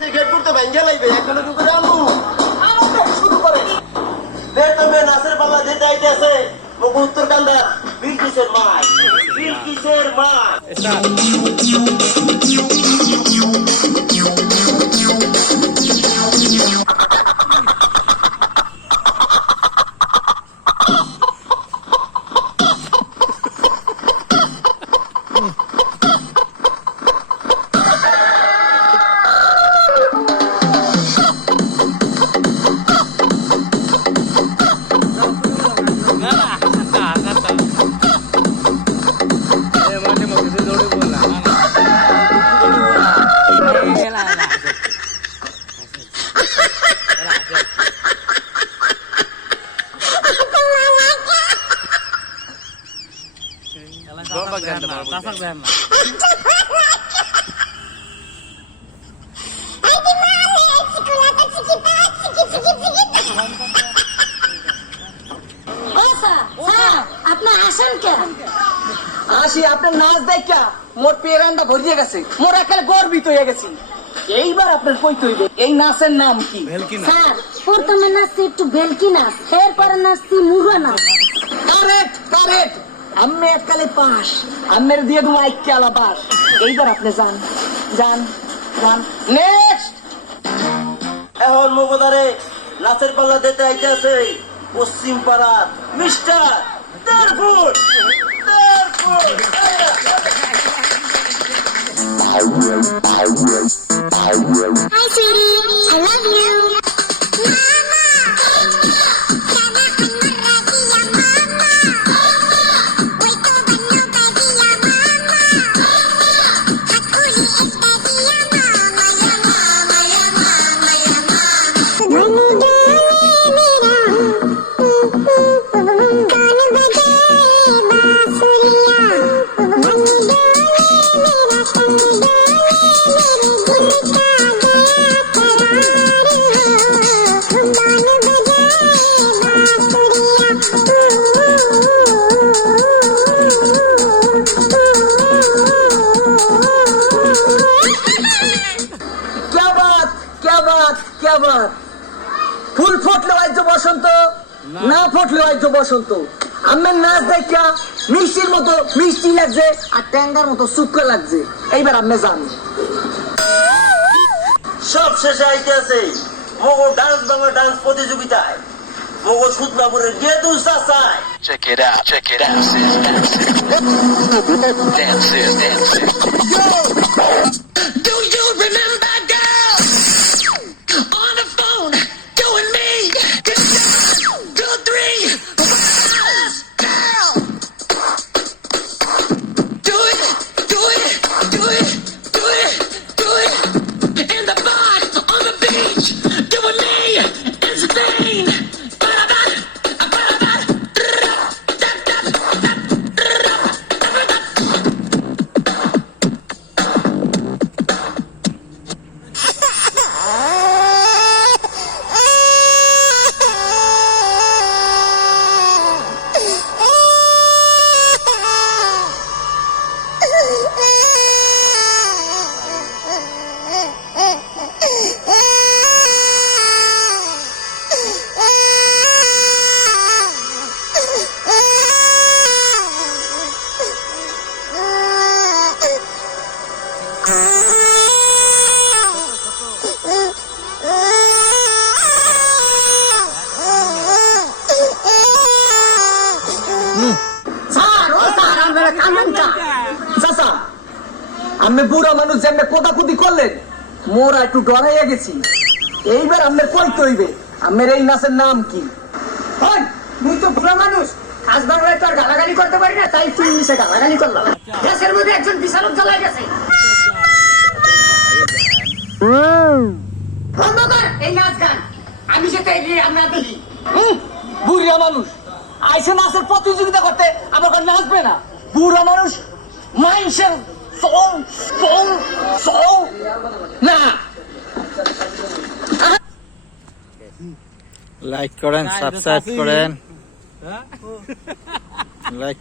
Gate করতে ভাঙ্গা লাগবে এখানে তো করে আমু শুরু করে দেখ তুমি নাসের পাল্লা দিতে আইতেছে মুখ উত্তর কান্দা বিলকিসের মা আসি আপনার নাচ দেখা মোর পেরান্ডা ভরিয়ে গেছে, মোর একালে গর্বিত হয়ে গেছি। এইবার আপনার কইতে হইবে এই নাচের নাম কি? স্যার প্রথমে নাচছি একটু ভেলকি নাচ, এরপরে নাচছি মুগা নাচ। কারেক্ট কারেক্ট, আমি একালে পাস, আমের দিয়ে তুমি আইকে আলা পাস। এইবার আপনি যান যান যান নেক্সট। এখন মুখদারে নাচের পাল্লা দিতে আইতেছে পশ্চিম পাড়ার মিস্টার দেড়ফুট। Hi sweetie, I love you. ফুল ফুটলে বাজ্য বসন্ত, না ফুটলে বাজ্য বসন্ত। আমার নাচ দেখা মিষ্টির মতো মিষ্টি লাগছে আর ট্যাঙ্গার মতো শুক্র লাগছে। এইবার আপনি যান। সব শেষে আইতেছে মগো ডান্স বাংলা ডান্স প্রতিযোগিতায় মগো সুতবাবুরের গেদু চাচায়। Check it out, sis, dances. Yo! Do you remember, girl? On the phone, doing me. 2, 3, girl. Do it. In the bar, on the beach, doing me. It's a thing. আমি বুড়া মানুষ যে কোদাকুদি করলেন, মোরা একটু ডরাইয়া গেছি। এইবার আপনার কইতে হইবে আমার এই নাচের নাম কি? তুই তো বুড়া মানুষ, কাজ বাংলায় তো আর গালাগালি করতে পারি না, তাই তুই সে গালাগালি করলাম। দেশের মধ্যে একজন বিশালক জ্বালাই গেছে। বন্ধ কর এই নাচ গান, আমি সেটা আমরা দেখি। বুড়া মানুষ আইসে নাচের প্রতিযোগিতা করতে, আমার নাচবে না? বুড়া মানুষ মানুষের না। লাইক করেন, সাবস্ক্রাইব করেন, লাইক